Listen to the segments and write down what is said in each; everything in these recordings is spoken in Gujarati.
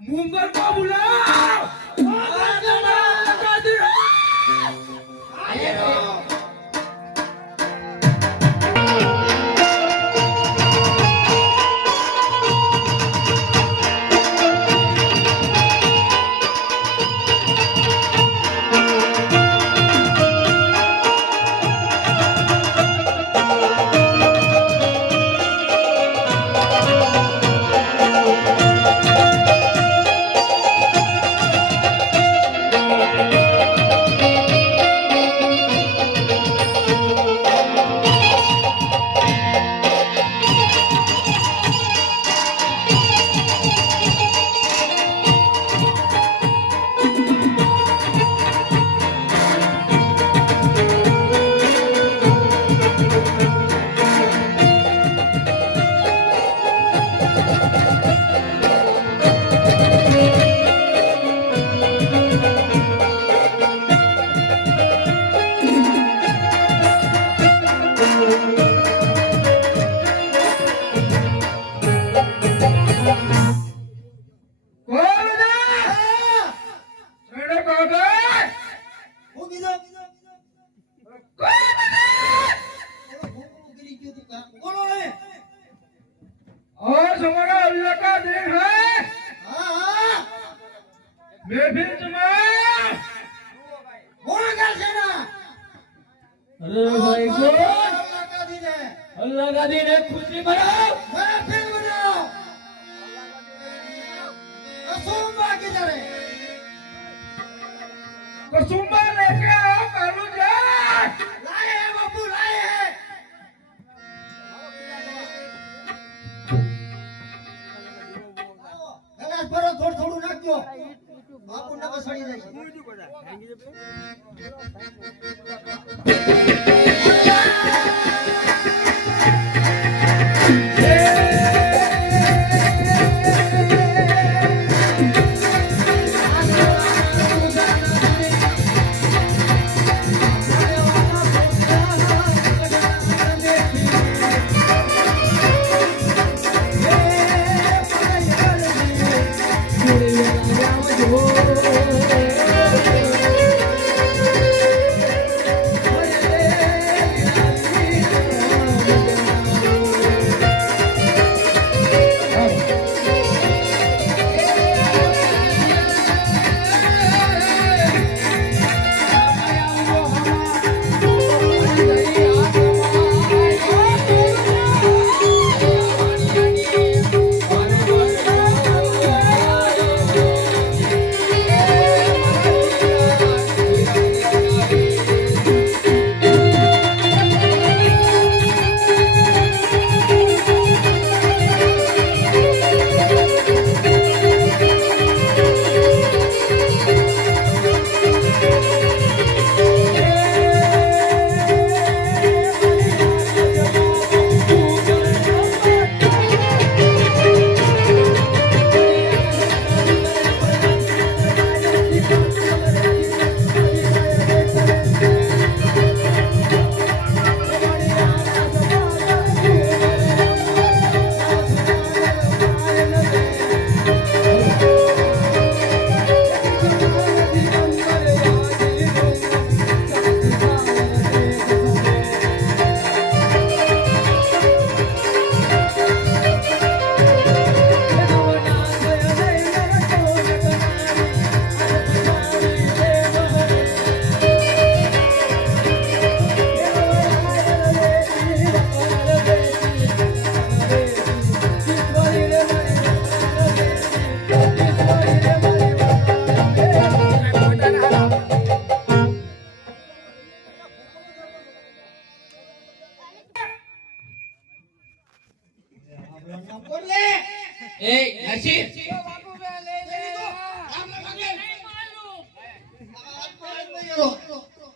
मुंगर को बुलाओ अल्लाह का दिन है, खुशी मनाओ, महफिल मनाओ। कसुम्बा किधर है? कसुम्बा लेके आओ कालू जा। लाए हैं बाबू, लाए हैं। गलास भरो, थोड़ा थोड़ा नाखो। बापू ना बसड़ी जाए।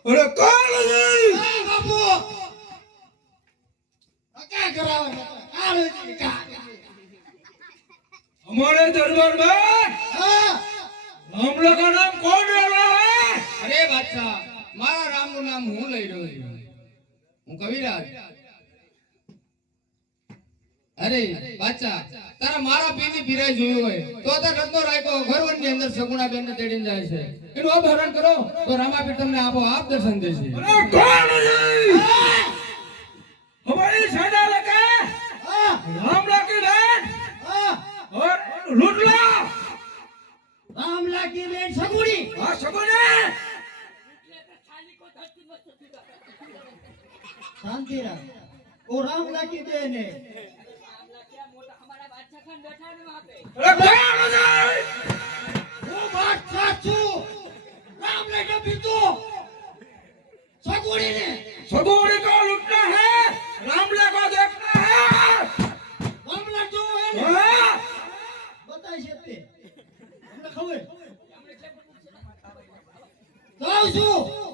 અરે કાળુજી હા બાપુ ક્યાં કરાવે કાળુજી हमारे दरबार में હા हम लोग का नाम कौन रहा है? અરે બાદશાહ મારા રામનું નામ હું લઈ રહ્યો છું હું કવિરાજ અરે બાદશાહ તારા મારા પીની પીરાઈ જોયું હોય તો રત્નો રાખ્યો ઘરવનની અંદર સગુણાબેન ને તેડીને જાય છે એનું અપહરણ કરો તો રામાપીર તમને આપોઆપ દર્શન દેશે अरे काळुजी हमारी सेना लगा रामला की लैंड और लूटला રામલા કી બેન સગુણી हाँ सगुने શાંતિ રાખ ઓ રામલા કી બેન હે अरे काळुजी હું બાદશાહ છું રામલે ને પીતો સગુણી ને सगुनी को लूटना है रामला को देखना है રામલા જો હે ને हाँ બતાય છે તે તમને ખબર જાઉં છું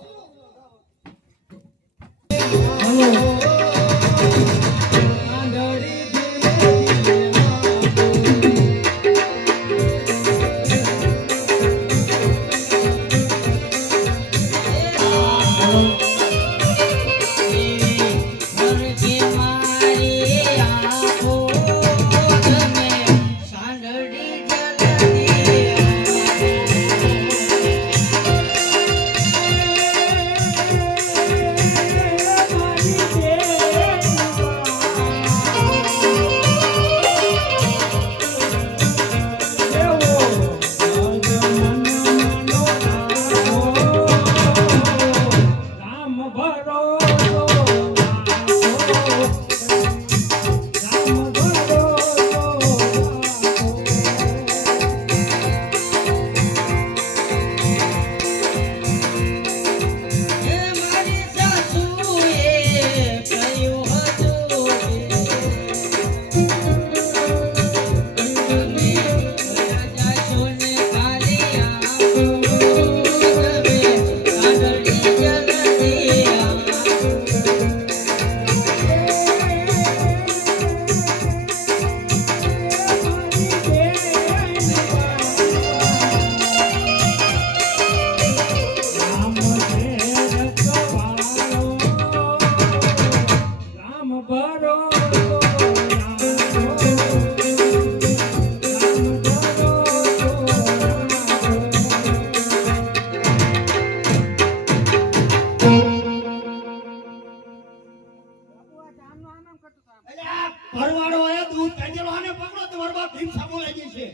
ભરવાડો એ દૂધ કાઢેલો આને પકડો તમારો બાપ ભીમ સામો લાગી છે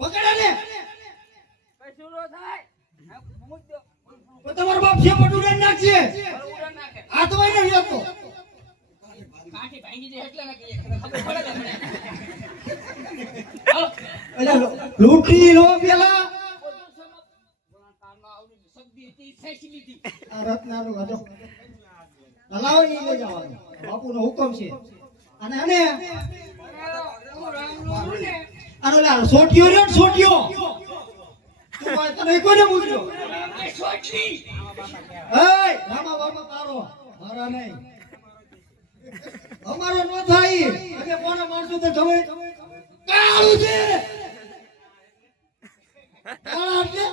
પકડો ને કશુરો થાય તો તમારો બાપ છે પટુ ને નાખશે આ તો એને રહેતો કાઠી ભાંગી દે એટલે ના ખબર પડે તમને એટલે લૂટી લો પેલા આ રત્નાનો ગાજો લાવો ઈ લઈ જવાનો બાપુનો હુકમ છે અને આનો લાલ સોટિયો રહ્યો ને સોટિયો તું ભાઈ તને કોને મૂક્યો સોટલી એય રામા બાપા તારો મારા નહીં અમારો નો થાય અને કોને મારશું તો ખબર કાળું છે કાળા છે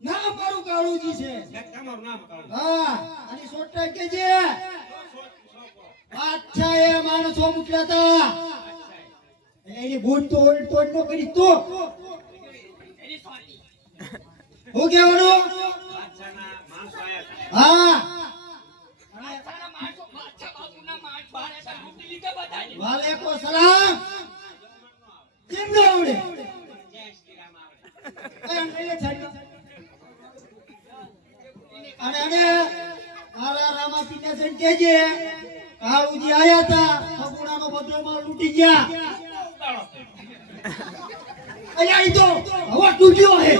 ના મારું કાળુજી છે હા અને સોટા કે છે અચ્છા એ માણસો મૂક્યા હતા એની ભૂલ તો તોડ નો કરી તો હું કહેવાનું હા વાલેકુમ સલામ કેમ ન આવડે અને આલા રામા પિતા સન કેજે કાળુજી આયા હતા સગુણાનો બધો માલ લૂટી ગયા અલ્યા ઈ તો હવા તૂટ્યો હે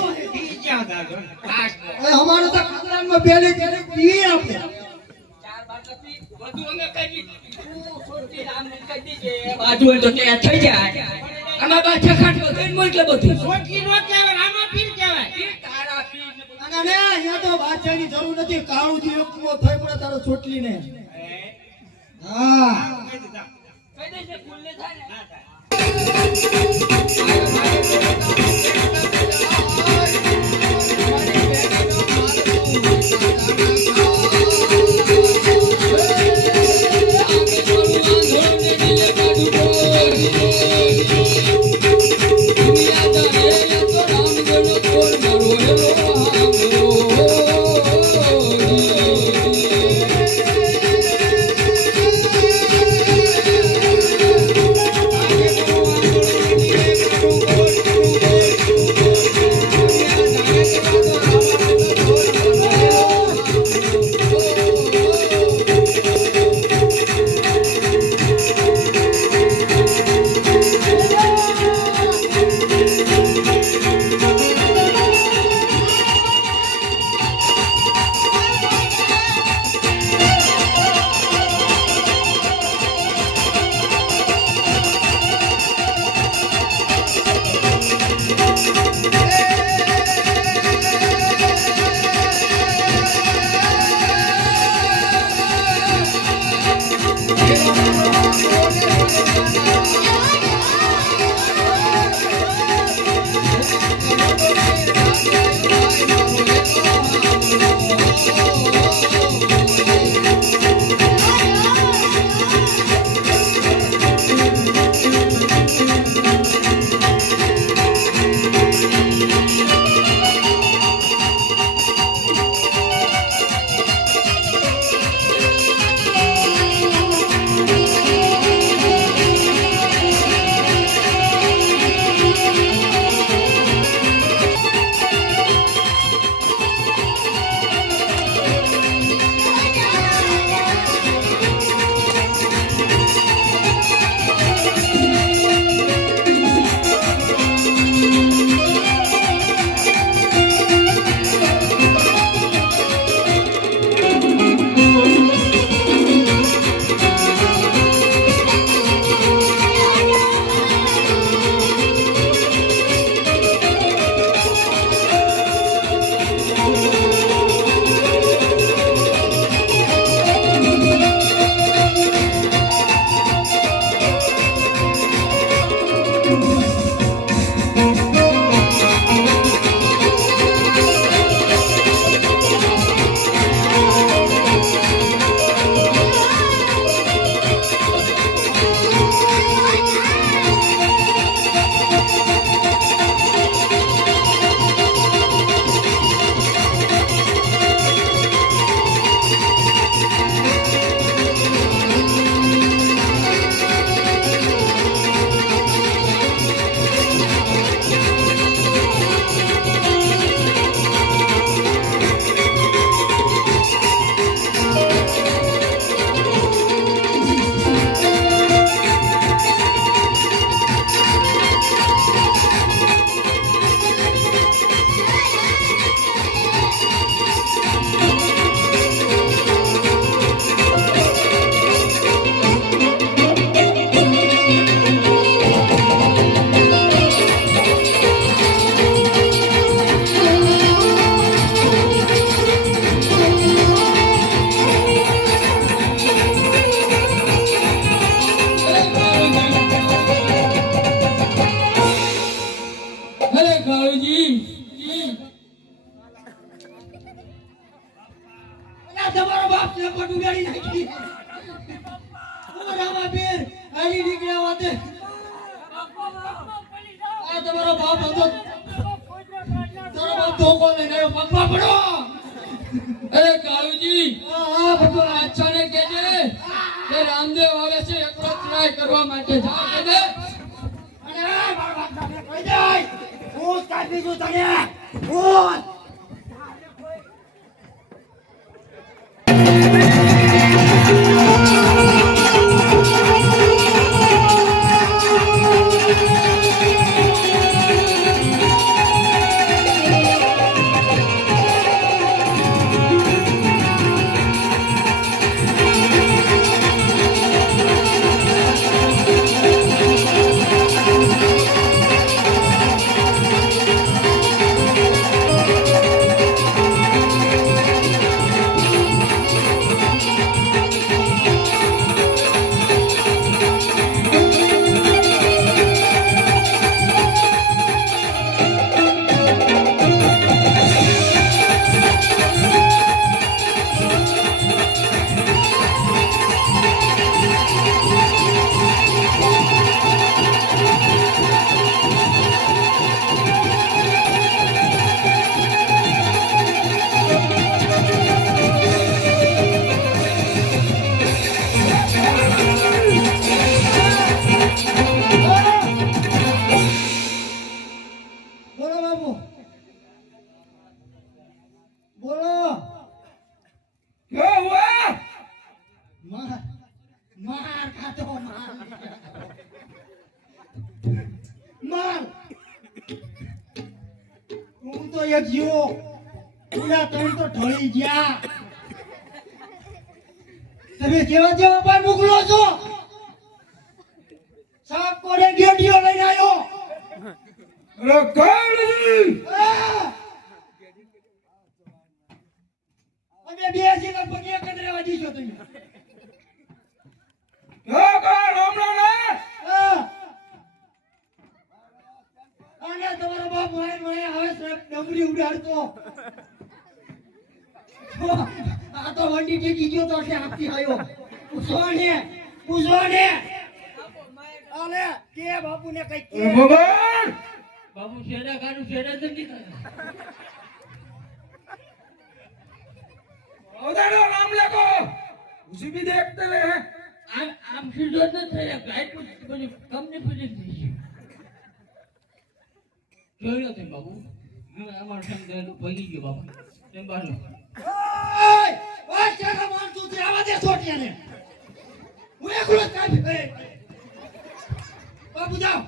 એ અમારો તો ખાનદાનમાં પહેલે ત્યારે પી આપણે બાજુ તો કે થઈ જાય આમાં બાછા ખાટ બધું મોકલે બધું સોટલી નો કહેવાય રામા પીર કહેવાય અને કાકાને અહીંયા તો બાદશાહની જરૂર નથી. કાળું જી એક કૂવો થઈ પડે તારો ચોટલીને. હા કહી દેશે ફૂલને થાય ને ના થાય તમારો બાપ ચેપટ ઉગાડી નાખી. રામા પીર આલી નીકળ્યા વાતે. આ તમારો બાપ હતો. તારો બાપ ધોકો લઈને આવ્યો. પગમાં પડો. અરે કાળુજી, હા ભગવાન. બાદશાહને કહેજે કે રામદેવ આવે છે એકલો ટ્રાય કરવા માટે. જાઓ કહેજે. અને મારા બાપને કહી દે. હું જ કાઢી છું તને. હું જ. એક જીવો પૂરા ત્રણ તો ઢળી ગયા. તમે કેવા જેવા ભાઈ મોકલો છો? સાપ કોને ગેડીઓ લઈને આવ્યો? અરે કાળજી અમે બે છીએ લગભગ એક જ રહેવા દીશો તમે. યો કાળ હમણાં ને આને તમારો બાપ માય માય હવે સાહેબ ડમરી ઉડાડતો. આ તો વંડી ટેકી ગયો તો એટલે આપતી આવ્યો. પૂછો ને આલે કે બાપુને કઈ કે. ભગવાન બાબુ શેડા કાઢું શેડા જ નથી કરતા. ઓદાડો નામ લેકો ઉસી ભી દેખતે રહે આમ સીધો જ નથી થયા ગાઈડ બધી કંપની પૂરી થઈ છે. જોઈ લો તમે બાબુ હવે અમારો સમજાય ભાગી ગયો બાબુ તેમ બાજુ ઓય વાત કેવા માનતું છે? આવા દે છોટિયાને. હું એકલો જ કાઢી. બાપુ જાઓ.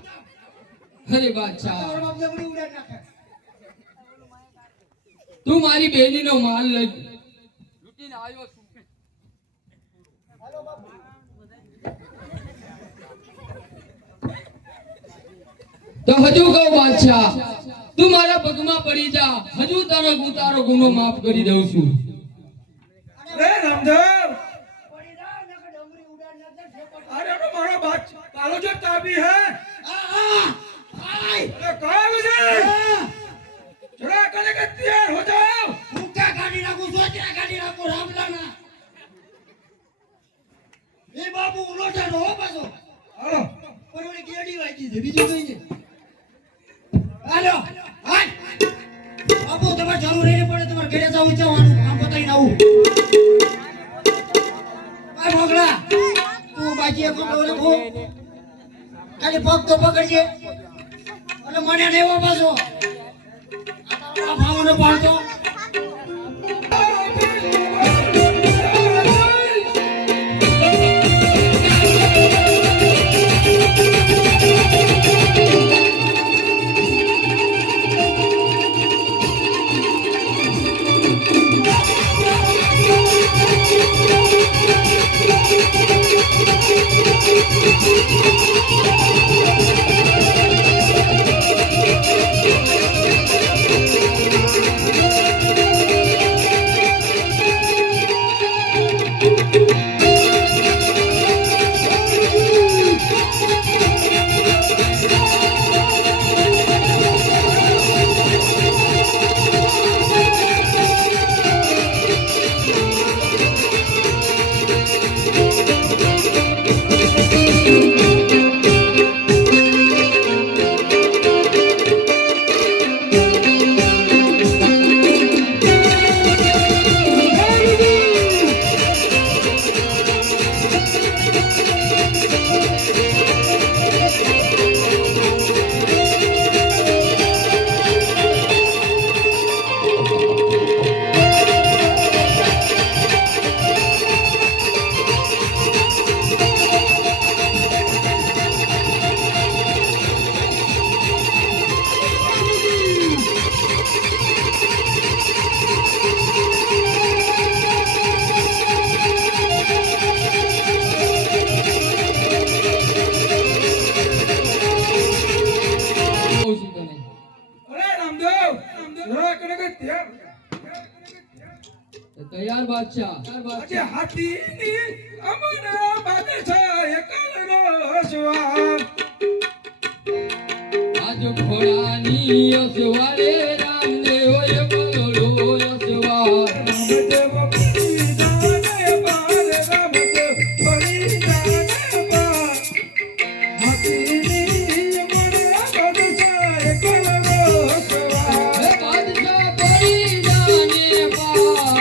અરે બાદશાહ તમારો બાપ ડમરી ઉડાડી નાખે. તું મારી બેનીનો માલ લઈ લૂટીને આવ્યો છું. હાલો બાપુ. તો હજુ કહું બાદશાહ તું મારા પગમાં પડી જા, હજુ તારો ગુનો માફ કરી દઉં છું. અરે રામદેવ પડી જાઓ નકર ડમરી ઉડાડી નાખે ઠેકો. અરે તો મારો બાપ કાલો જો તાબી હે આય અરે કાળજી ચડા કને કે તૈયાર હો જાઓ મુક્કા કાઢી નાખું, સોચરા કાઢી નાખું રામલાના. એ બાપુ ઉલોટાનો હો પાછો. હાલો પણ ઓલી ગેડી વાગી છે બીજું કઈ નહીં. હાલો હાય બાપુ તમારે જરૂર નહીં પડે, તમારે ઘરે જવું જવાનું કામ બતાવીને આવું. આ મોગલા તું બાજી એક ડોરે ખો ખાલી પગ તો પકડજે અને મને લેવો પાછો. આ તારો ભાવનો પાડતો. તૈયાર બાદશાહ. આજે હાથીની અમરા બાદશાહ એકલનો સવાર આજ ઘોડાની અસવારે રામદેવ એકલો અસવાર. રામદેવ પરી જાને પાર રામદેવ પરી જાને પાર હાથીની અમરા બાદશાહ એકલનો સવાર હે બાદશાહ પરી જાને પાર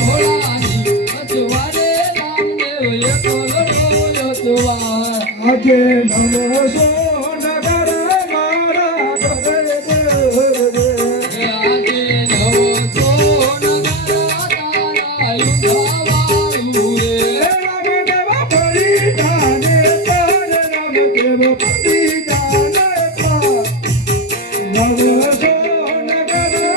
ઘોડાની અસવારે રામદેવ એકલો અસવાર. આજે નવસો નગર મારા ઘરે દે હે આજે નવો સોનગરા તારા યુગાવાયું રે. રામદેવ પરી જાને પાર રામદેવ પરી જાને પાર નવસો નગર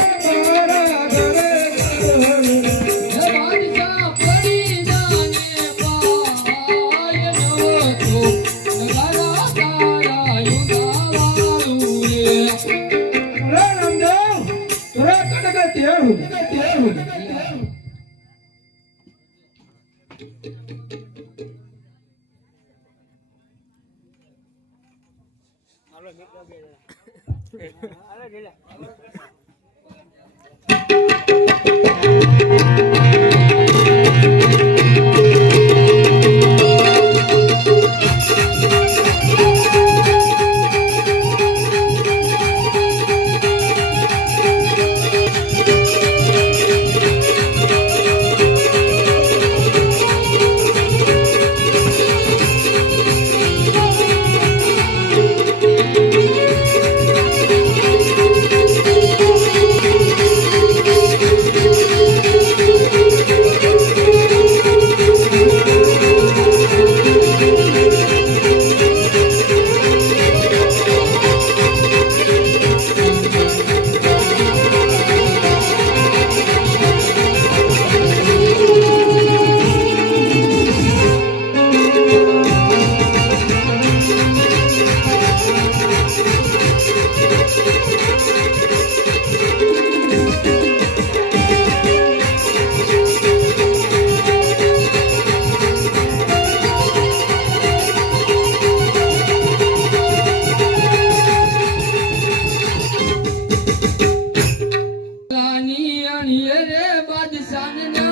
લાની અણીએ રે બાદશાહ ને ના